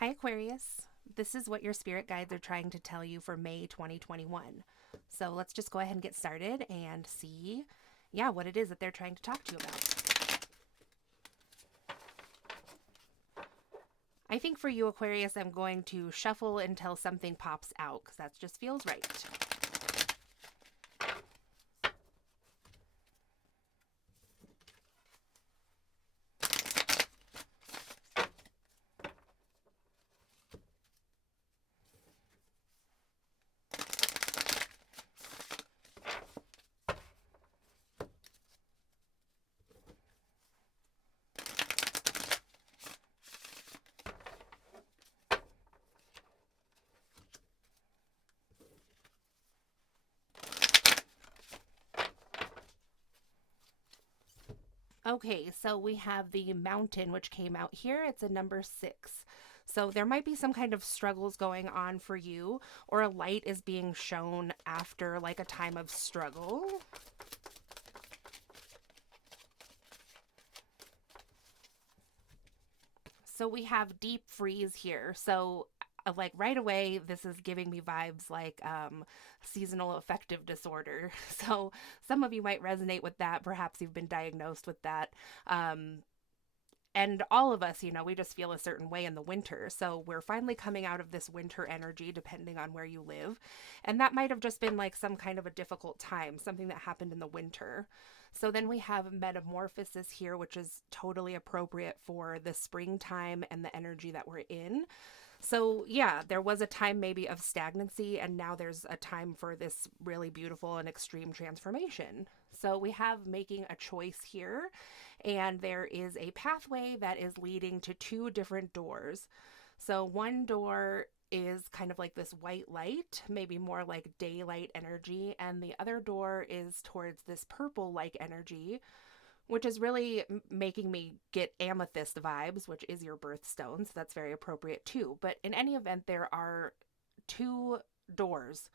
Hi, Aquarius. This is what your spirit guides are trying to tell you for May 2021. So let's just go ahead and get started and see, what it is that they're trying to talk to you about. I think for you, Aquarius, I'm going to shuffle until something pops out because that just feels right. Okay, so we have the mountain, which came out here. It's a number 6. So there might be some kind of struggles going on for you, or a light is being shown after like a time of struggle. So we have deep freeze here. So like right away, this is giving me vibes like seasonal affective disorder. So some of you might resonate with that. Perhaps you've been diagnosed with that. Um, and all of us, we just feel a certain way in the winter. So we're finally coming out of this winter energy, depending on where you live. And that might have just been like some kind of a difficult time, something that happened in the winter. So then we have metamorphosis here, which is totally appropriate for the springtime and the energy that we're in. So, yeah, there was a time maybe of stagnancy, and now there's a time for this really beautiful and extreme transformation. So, we have making a choice here, and there is a pathway that is leading to two different doors. So, one door is kind of like this white light, maybe more like daylight energy, and the other door is towards this purple like energy, which is really making me get amethyst vibes, which is your birthstone. So that's very appropriate too. But in any event, there are two doors.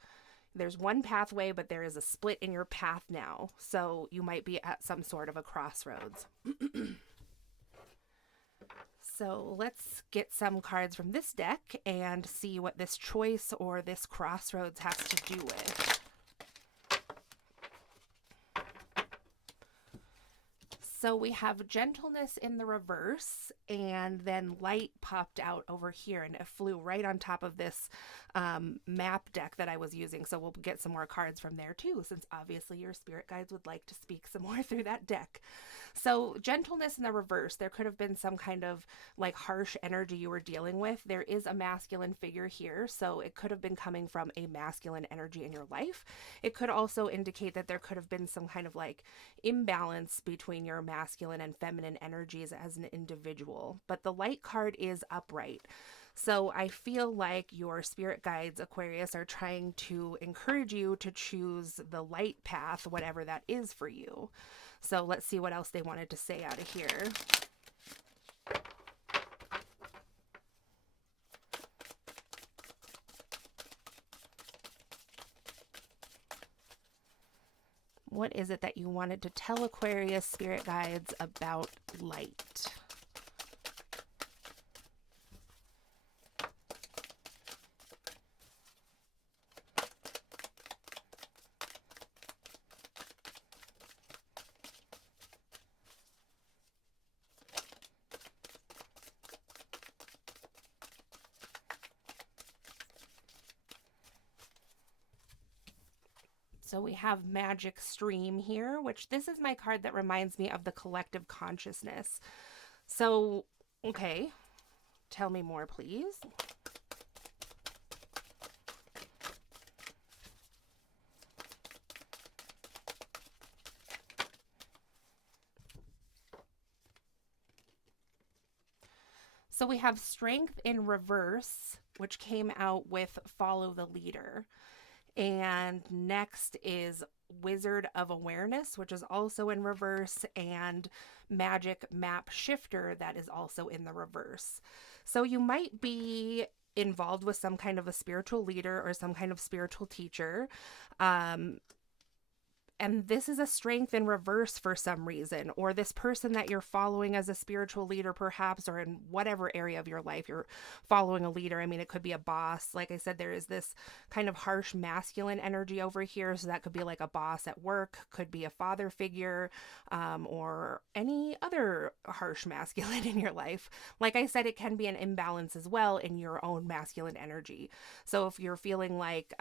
There's one pathway, but there is a split in your path now. So you might be at some sort of a crossroads. So let's get some cards from this deck and see what this choice or this crossroads has to do with. So we have gentleness in the reverse, and then light popped out over here, and it flew right on top of this map deck that I was using. So we'll get some more cards from there too, since obviously your spirit guides would like to speak some more through that deck. So gentleness in the reverse, there could have been some kind of like harsh energy you were dealing with. There is a masculine figure here, so it could have been coming from a masculine energy in your life. It could also indicate that there could have been some kind of like imbalance between your masculine and feminine energies as an individual. But the light card is upright. So I feel like your spirit guides, Aquarius, are trying to encourage you to choose the light path, whatever that is for you. So let's see what else they wanted to say out of here. What is it that you wanted to tell Aquarius spirit guides about light? So we have Magic Stream here, which this is my card that reminds me of the collective consciousness. So, okay, tell me more, please. So we have Strength in reverse, which came out with Follow the Leader. And next is Wizard of Awareness, which is also in reverse, and Magic Map Shifter, that is also in the reverse. So you might be involved with some kind of a spiritual leader or some kind of spiritual teacher. Um, and this is a strength in reverse for some reason, or this person that you're following as a spiritual leader, perhaps, or in whatever area of your life you're following a leader. I mean, it could be a boss. Like I said, there is this kind of harsh masculine energy over here. So that could be like a boss at work, could be a father figure, or any other harsh masculine in your life. Like I said, it can be an imbalance as well in your own masculine energy. So if you're feeling like,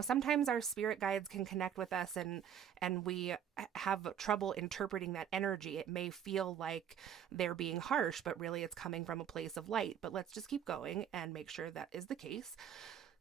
sometimes our spirit guides can connect with us, and we have trouble interpreting that energy. It may feel like they're being harsh, but really it's coming from a place of light. But let's just keep going and make sure that is the case.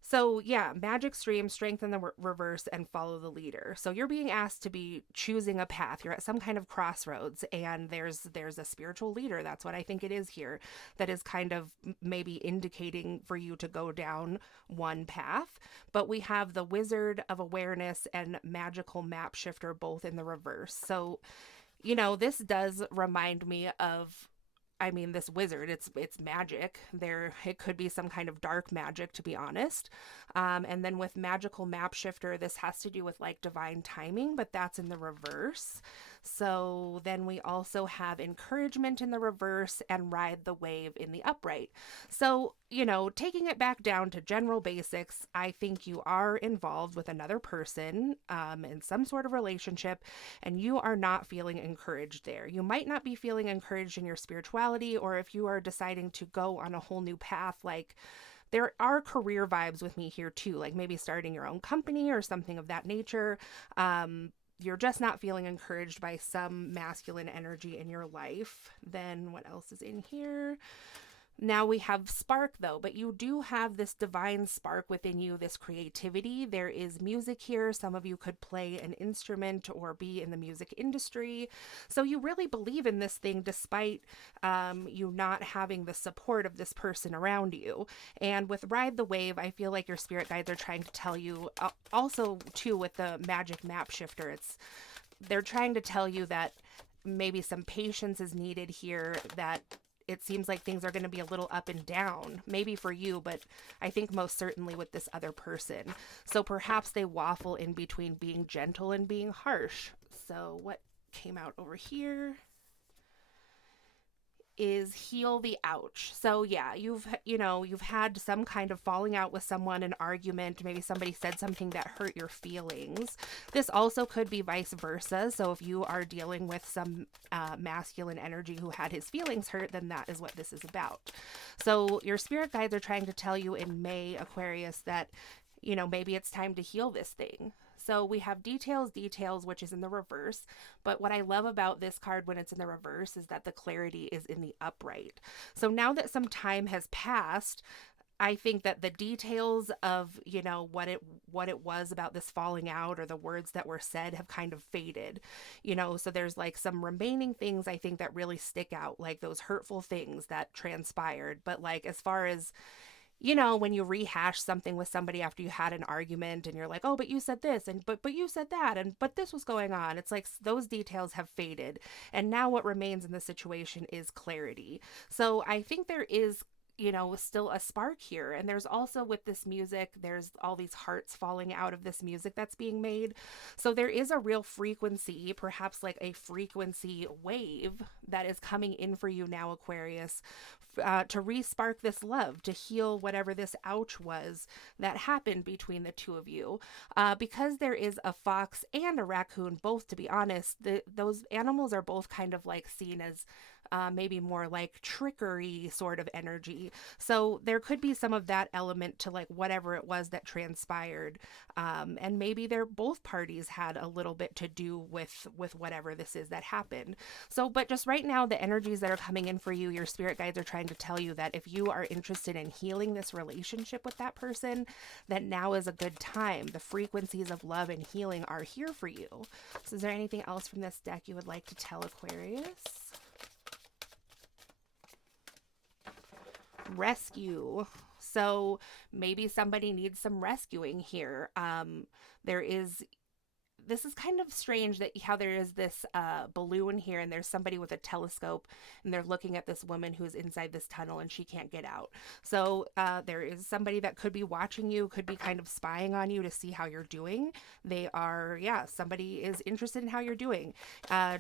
So yeah, magic stream, strengthen the reverse, and follow the leader. So you're being asked to be choosing a path. You're at some kind of crossroads, and there's a spiritual leader. That's what I think it is here. That is kind of maybe indicating for you to go down one path. But we have the Wizard of Awareness and Magical Map Shifter both in the reverse. So, this does remind me of, this wizard, it's magic. It could be some kind of dark magic, to be honest. And then with magical map shifter, this has to do with like divine timing, but that's in the reverse. So then we also have encouragement in the reverse and ride the wave in the upright. So, taking it back down to general basics, I think you are involved with another person in some sort of relationship, and you are not feeling encouraged there. You might not be feeling encouraged in your spirituality, or if you are deciding to go on a whole new path, like there are career vibes with me here too, like maybe starting your own company or something of that nature. You're just not feeling encouraged by some masculine energy in your life. Then what else is in here? Now we have spark though, but you do have this divine spark within you, this creativity. There is music here. Some of you could play an instrument or be in the music industry. So you really believe in this thing despite you not having the support of this person around you. And with Ride the Wave, I feel like your spirit guides are trying to tell you, also too with the magic map shifter, they're trying to tell you that maybe some patience is needed here, that it seems like things are going to be a little up and down, maybe for you, but I think most certainly with this other person. So perhaps they waffle in between being gentle and being harsh. So what came out over here is heal the ouch. So yeah, you've had some kind of falling out with someone, an argument, maybe somebody said something that hurt your feelings. This also could be vice versa. So if you are dealing with some masculine energy who had his feelings hurt, then that is what this is about. So your spirit guides are trying to tell you in May, Aquarius, that maybe it's time to heal this thing. So we have details, which is in the reverse. But what I love about this card when it's in the reverse is that the clarity is in the upright. So now that some time has passed, I think that the details of, what it was about this falling out or the words that were said have kind of faded, so there's like some remaining things I think that really stick out, like those hurtful things that transpired. But like, as far as, when you rehash something with somebody after you had an argument and you're like, oh, but you said this and but you said that and but this was going on. It's like those details have faded. And now what remains in the situation is clarity. So I think there is, still a spark here. And there's also with this music, there's all these hearts falling out of this music that's being made. So there is a real frequency, perhaps like a frequency wave that is coming in for you now, Aquarius, to re-spark this love, to heal whatever this ouch was that happened between the two of you. Because there is a fox and a raccoon, both, to be honest, those animals are both kind of like seen as maybe more like trickery sort of energy. So there could be some of that element to like whatever it was that transpired. And maybe both parties had a little bit to do with whatever this is that happened. So, but just right now, the energies that are coming in for you, your spirit guides are trying to tell you that if you are interested in healing this relationship with that person, that now is a good time. The frequencies of love and healing are here for you. So is there anything else from this deck you would like to tell Aquarius? Rescue. So maybe somebody needs some rescuing here. There is this is kind of strange that how there is this balloon here, and there's somebody with a telescope, and they're looking at this woman who's inside this tunnel and she can't get out. So there is somebody that could be watching you, could be kind of spying on you to see how you're doing. They are, yeah, somebody is interested in how you're doing.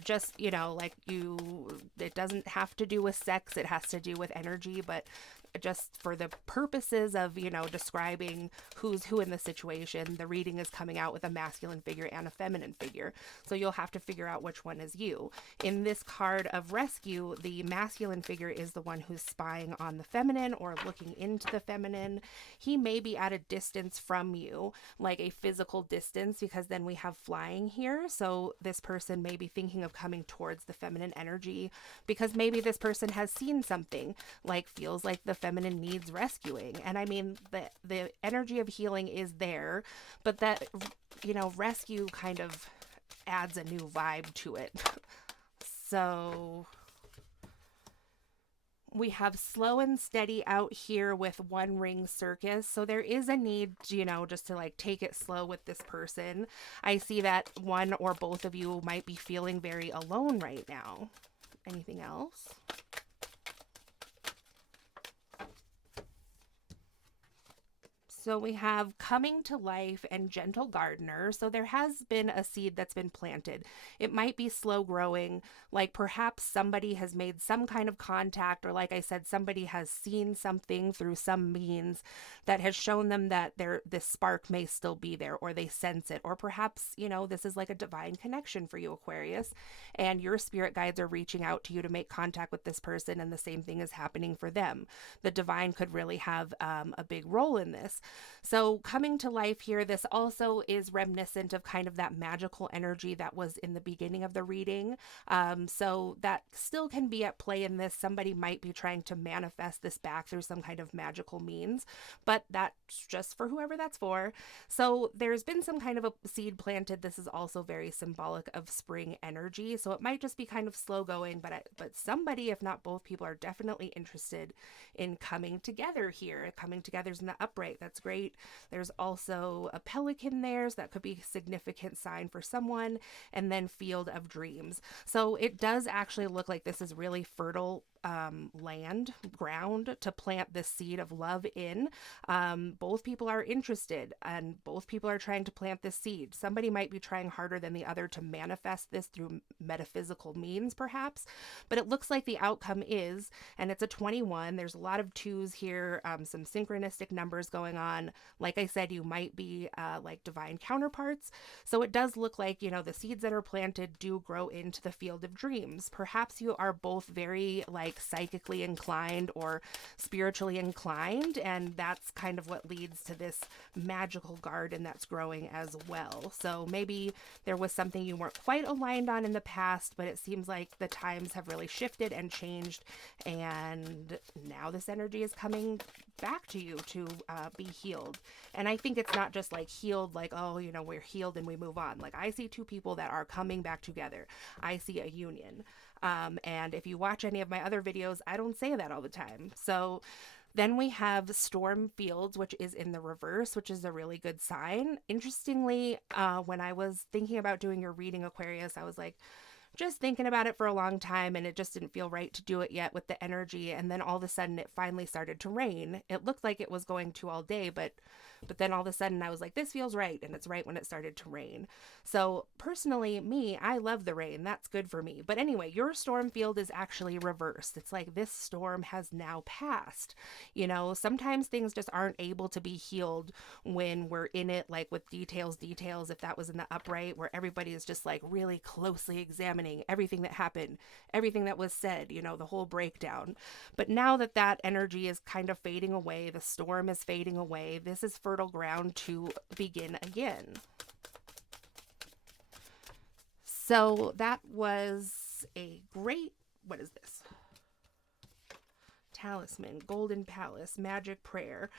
Just, you know, like it doesn't have to do with sex, it has to do with energy, but just for the purposes of, you know, describing who's who in the situation, the reading is coming out with a masculine figure and a feminine figure. So you'll have to figure out which one is you. In this card of rescue, the masculine figure is the one who's spying on the feminine or looking into the feminine. He may be at a distance from you, like a physical distance, because then we have flying here. So this person may be thinking of coming towards the feminine energy because maybe this person has seen something, like feels like the feminine needs rescuing. And I mean, the energy of healing is there, but that, you know, rescue kind of adds a new vibe to it. So we have slow and steady out here with one ring circus. So there is a need, you know, just to like take it slow with this person. I see that one or both of you might be feeling very alone right now. Anything else? So we have coming to life and gentle gardener. So there has been a seed that's been planted. It might be slow growing, like perhaps somebody has made some kind of contact, or like I said, somebody has seen something through some means that has shown them that this spark may still be there, or they sense it. Or perhaps, you know, this is like a divine connection for you, Aquarius, and your spirit guides are reaching out to you to make contact with this person, and the same thing is happening for them. The divine could really have a big role in this. So coming to life here, this also is reminiscent of kind of that magical energy that was in the beginning of the reading. So that still can be at play in this. Somebody might be trying to manifest this back through some kind of magical means, but that's just for whoever that's for. So there's been some kind of a seed planted. This is also very symbolic of spring energy. So it might just be kind of slow going, but somebody, if not both people, are definitely interested in coming together here. Coming together is in the upright. That's great. There's also a pelican there, so that could be a significant sign for someone. And then field of dreams. So it does actually look like this is really fertile ground to plant this seed of love in. Both people are interested, and both people are trying to plant this seed. Somebody might be trying harder than the other to manifest this through metaphysical means, perhaps, but it looks like the outcome is, and it's a 21. There's a lot of twos here, some synchronistic numbers going on. Like I said, you might be like divine counterparts. So it does look like, you know, the seeds that are planted do grow into the field of dreams. Perhaps you are both very like psychically inclined or spiritually inclined, and that's kind of what leads to this magical garden that's growing as well. So maybe there was something you weren't quite aligned on in the past, but it seems like the times have really shifted and changed, and now this energy is coming back to you to be healed. And I think it's not just like healed, like, oh, you know, we're healed and we move on. Like, I see two people that are coming back together. I see a union. And if you watch any of my other videos, I don't say that all the time. So then we have storm fields, which is in the reverse, which is a really good sign. Interestingly, when I was thinking about doing your reading, Aquarius, I was like, just thinking about it for a long time, and it just didn't feel right to do it yet with the energy. And then all of a sudden it finally started to rain. It looked like it was going to all day, but then all of a sudden I was like, this feels right. And it's right when it started to rain. So personally, I love the rain. That's good for me. But anyway, your storm field is actually reversed. It's like this storm has now passed. You know, sometimes things just aren't able to be healed when we're in it, like with details, if that was in the upright, where everybody is just like really closely examining everything that happened, everything that was said, you know, the whole breakdown. But now that that energy is kind of fading away, the storm is fading away, this is fertile ground to begin again. So that was a great, what is this? Talisman, Golden Palace, Magic Prayer.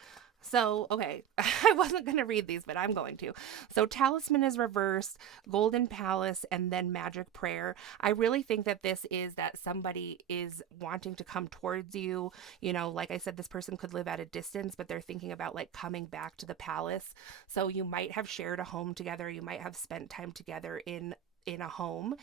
So, okay, I wasn't going to read these, but I'm going to. So, Talisman is reversed, Golden Palace, and then Magic Prayer. I really think that this is that somebody is wanting to come towards you. You know, like I said, this person could live at a distance, but they're thinking about like coming back to the palace. So, you might have shared a home together. You might have spent time together in a home.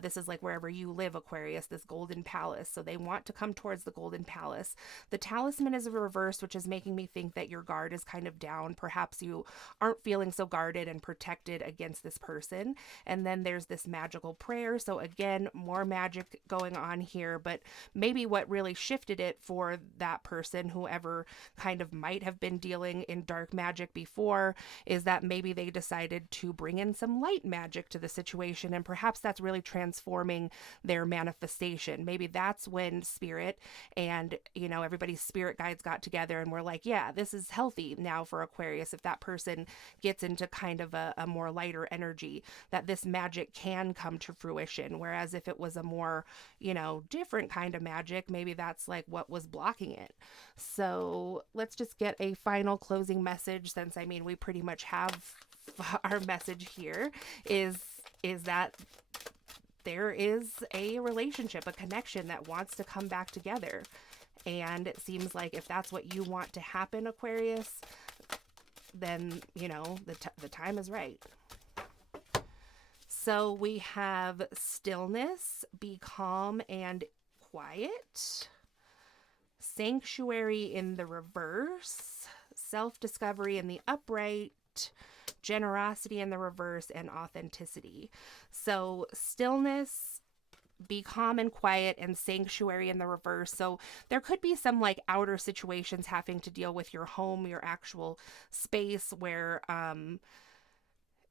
This is like wherever you live, Aquarius, this golden palace. So they want to come towards the golden palace. The talisman is reversed, which is making me think that your guard is kind of down. Perhaps you aren't feeling so guarded and protected against this person. And then there's this magical prayer. So again, more magic going on here, but maybe what really shifted it for that person, whoever kind of might have been dealing in dark magic before, is that maybe they decided to bring in some light magic to the situation, and perhaps that's really transforming their manifestation. Maybe that's when spirit and, you know, everybody's spirit guides got together and were like, yeah, this is healthy now for Aquarius. If that person gets into kind of a more lighter energy, that this magic can come to fruition. Whereas if it was a more, you know, different kind of magic, maybe that's like what was blocking it. So let's just get a final closing message, since I mean we pretty much have our message here is that there is a relationship, a connection that wants to come back together. And it seems like if that's what you want to happen, Aquarius, then, you know, the time is right. So we have stillness, be calm and quiet, sanctuary in the reverse, self-discovery in the upright, generosity in the reverse, and authenticity. So stillness, be calm and quiet, and sanctuary in the reverse. So there could be some like outer situations having to deal with your home, your actual space, where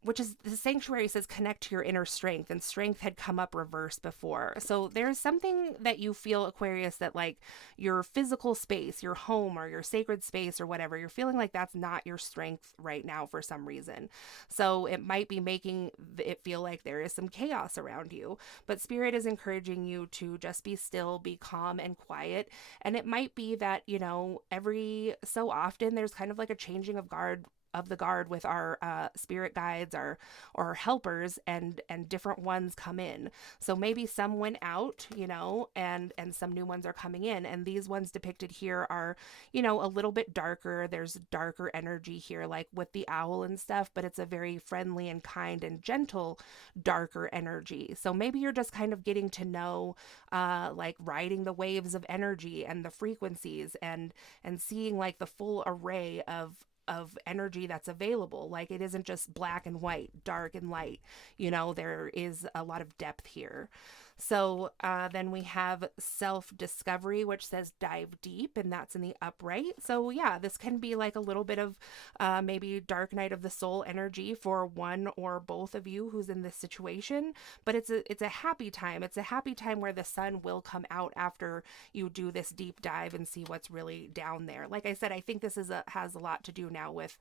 which is, the sanctuary says connect to your inner strength, and strength had come up reverse before. So there's something that you feel, Aquarius, that like your physical space, your home or your sacred space or whatever, you're feeling like that's not your strength right now for some reason. So it might be making it feel like there is some chaos around you, but spirit is encouraging you to just be still, be calm and quiet. And it might be that, you know, every so often there's kind of like a changing of the guard with our spirit guides, our or helpers, and different ones come in. So maybe some went out, you know, and some new ones are coming in, and these ones depicted here are, you know, a little bit darker. There's darker energy here, like with the owl and stuff, but it's a very friendly and kind and gentle darker energy. So maybe you're just kind of getting to know like riding the waves of energy and the frequencies, and seeing like the full array of energy that's available. Like it isn't just black and white, dark and light. You know, there is a lot of depth here. So then we have self-discovery, which says dive deep, and that's in the upright. So yeah, this can be like a little bit of maybe dark night of the soul energy for one or both of you who's in this situation. But it's a happy time. It's a happy time where the sun will come out after you do this deep dive and see what's really down there. Like I said, I think this has a lot to do now with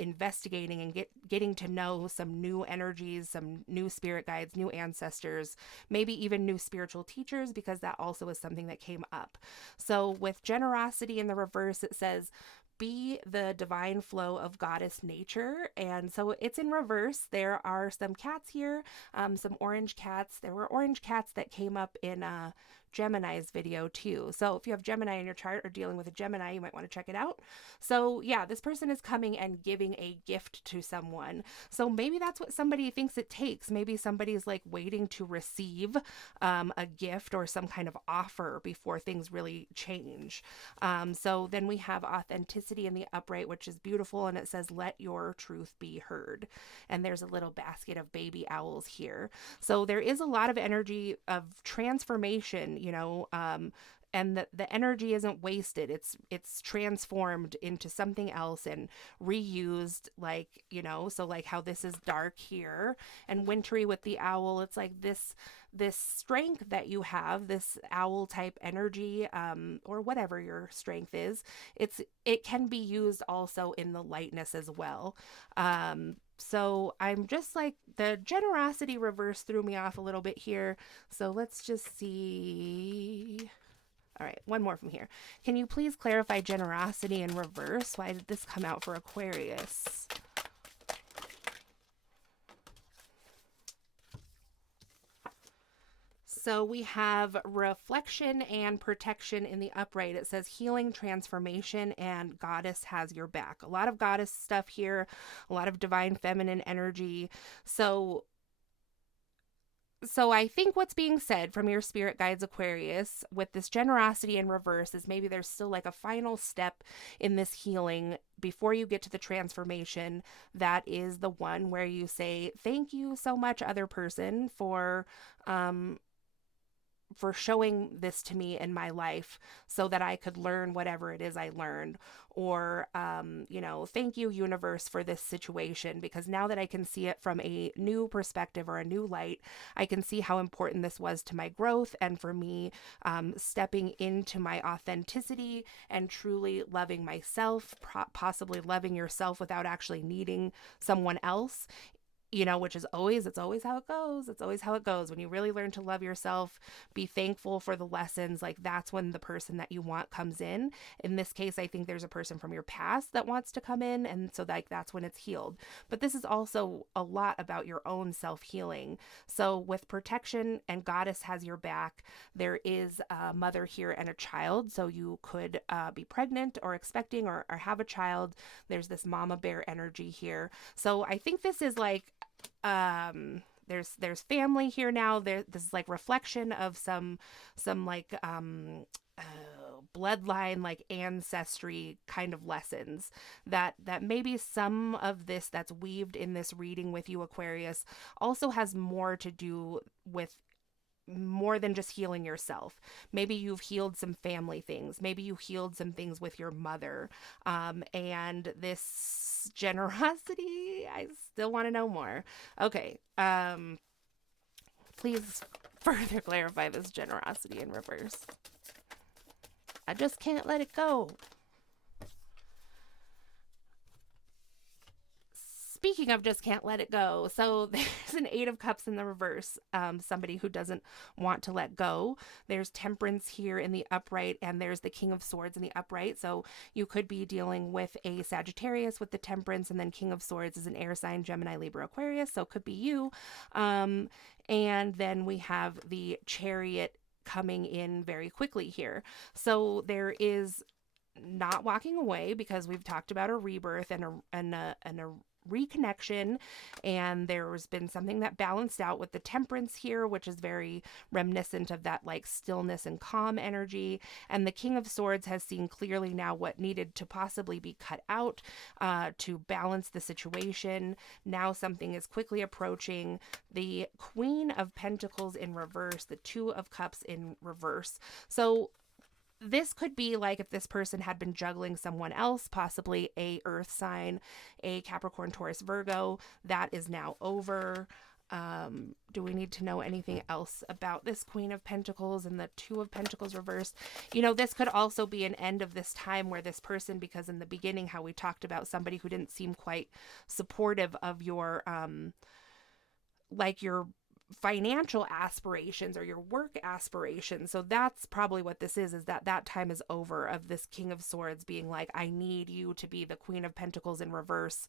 investigating and getting to know some new energies, some new spirit guides, new ancestors, maybe even new spiritual teachers, because that also is something that came up. So with generosity in the reverse, it says, be the divine flow of goddess nature. And so it's in reverse. There are some cats here, some orange cats. There were orange cats that came up in Gemini's video too. So if you have Gemini in your chart or dealing with a Gemini, you might want to check it out. So yeah, this person is coming and giving a gift to someone. So maybe that's what somebody thinks it takes. Maybe somebody's like waiting to receive a gift or some kind of offer before things really change. So then we have authenticity in the upright, which is beautiful. And it says, let your truth be heard. And there's a little basket of baby owls here. So there is a lot of energy of transformation, you know, and the energy isn't wasted. It's transformed into something else and reused, like, you know, so like how this is dark here and wintry with the owl. It's like this strength that you have, this owl type energy, or whatever your strength is, it can be used also in the lightness as well. So I'm just like, the generosity reverse threw me off a little bit here. So let's just see. All right, one more from here. Can you please clarify generosity in reverse? Why did this come out for Aquarius? So we have reflection and protection in the upright. It says healing, transformation, and goddess has your back. A lot of goddess stuff here, a lot of divine feminine energy. So I think what's being said from your spirit guides, Aquarius, with this generosity in reverse is maybe there's still like a final step in this healing before you get to the transformation. That is the one where you say, thank you so much, other person, for showing this to me in my life so that I could learn whatever it is I learned. Or, thank you, universe, for this situation, because now that I can see it from a new perspective or a new light, I can see how important this was to my growth and for me stepping into my authenticity and truly loving myself, possibly loving yourself without actually needing someone else. Which is it's always how it goes. It's always how it goes. When you really learn to love yourself, be thankful for the lessons, like that's when the person that you want comes in. In this case, I think there's a person from your past that wants to come in. And so that's when it's healed. But this is also a lot about your own self-healing. So with protection and goddess has your back, there is a mother here and a child. So you could be pregnant or expecting or have a child. There's this mama bear energy here. So I think this is like, there's family here now. This is like reflection of some like bloodline, like ancestry kind of lessons that maybe some of this that's weaved in this reading with you, Aquarius, also has more to do with more than just healing yourself. Maybe you've healed some family things. Maybe you healed some things with your mother. And this generosity, I still want to know more. Okay. Please further clarify this generosity in reverse. I just can't let it go. Speaking of just can't let it go, so there's an 8 of Cups in the reverse, somebody who doesn't want to let go. There's Temperance here in the upright, and there's the King of Swords in the upright. So you could be dealing with a Sagittarius with the Temperance, and then King of Swords is an air sign, Gemini, Libra, Aquarius, so it could be you. And then we have the Chariot coming in very quickly here. So there is not walking away, because we've talked about a rebirth and a reconnection, and there's been something that balanced out with the Temperance here, which is very reminiscent of that like stillness and calm energy. And the King of Swords has seen clearly now what needed to possibly be cut out to balance the situation. Now something is quickly approaching. The Queen of Pentacles in reverse, the 2 of Cups in reverse. So this could be like if this person had been juggling someone else, possibly a earth sign, a Capricorn, Taurus, Virgo. That is now over. Do we need to know anything else about this Queen of Pentacles and the 2 of Pentacles reversed? This could also be an end of this time where this person, because in the beginning, how we talked about somebody who didn't seem quite supportive of your, your financial aspirations or your work aspirations. So that's probably what this is that time is over, of this King of Swords being like, I need you to be the Queen of Pentacles in reverse,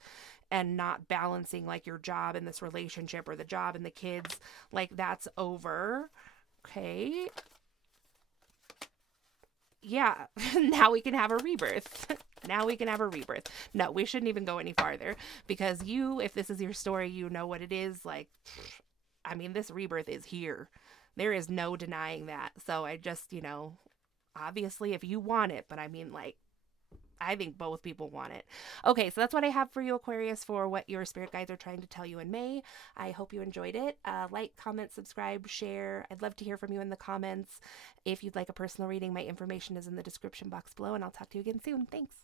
and not balancing like your job in this relationship or the job and the kids. Like that's over. Okay. Yeah. Now we can have a rebirth. Now we can have a rebirth. No, we shouldn't even go any farther, because if this is your story, you know what it is. Like, this rebirth is here. There is no denying that. So I just, obviously if you want it, but I think both people want it. Okay, so that's what I have for you, Aquarius, for what your spirit guides are trying to tell you in May. I hope you enjoyed it. Like, comment, subscribe, share. I'd love to hear from you in the comments. If you'd like a personal reading, my information is in the description box below, and I'll talk to you again soon. Thanks.